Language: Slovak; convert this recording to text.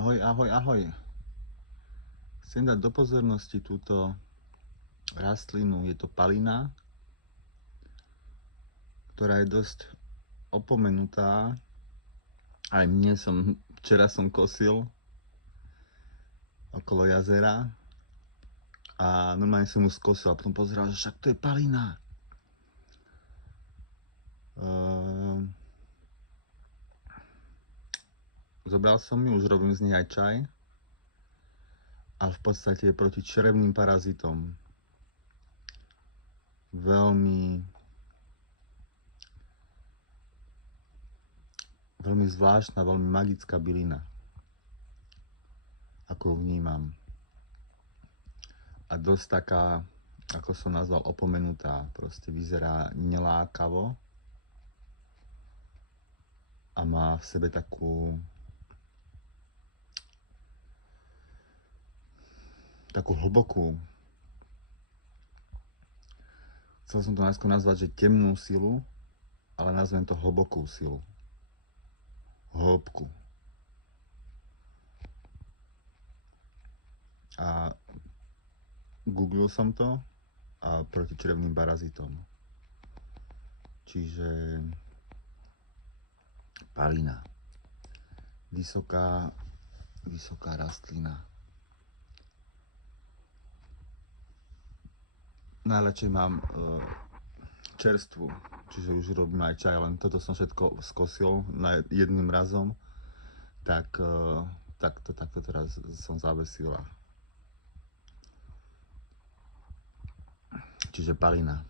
Ahoj, ahoj, ahoj. Chcem dať do pozornosti túto rastlinu. Je to palina, ktorá je dosť opomenutá. Aj včera som kosil okolo jazera a normálne som ju skosil a potom pozeral, že však to je palina. Zobral som ju, už robím z nej aj čaj, ale v podstate je proti črevným parazitom veľmi zvláštna, veľmi magická bylina, ako ju vnímam. A dosť taká, ako som nazval, opomenutá. Proste vyzerá nelákavo a má v sebe takú hlbokú, chcel som to najskôr nazvať, že temnú silu, ale nazvem to hlbokú silu. Hĺbku. A googlil som to a proti črevným parazitom. Čiže palina. Vysoká rastlina. Najradšej mám čerstvú, čiže už robím aj čaj, len toto som všetko skosil jedným razom, takto teraz som zavesila. Čiže palina.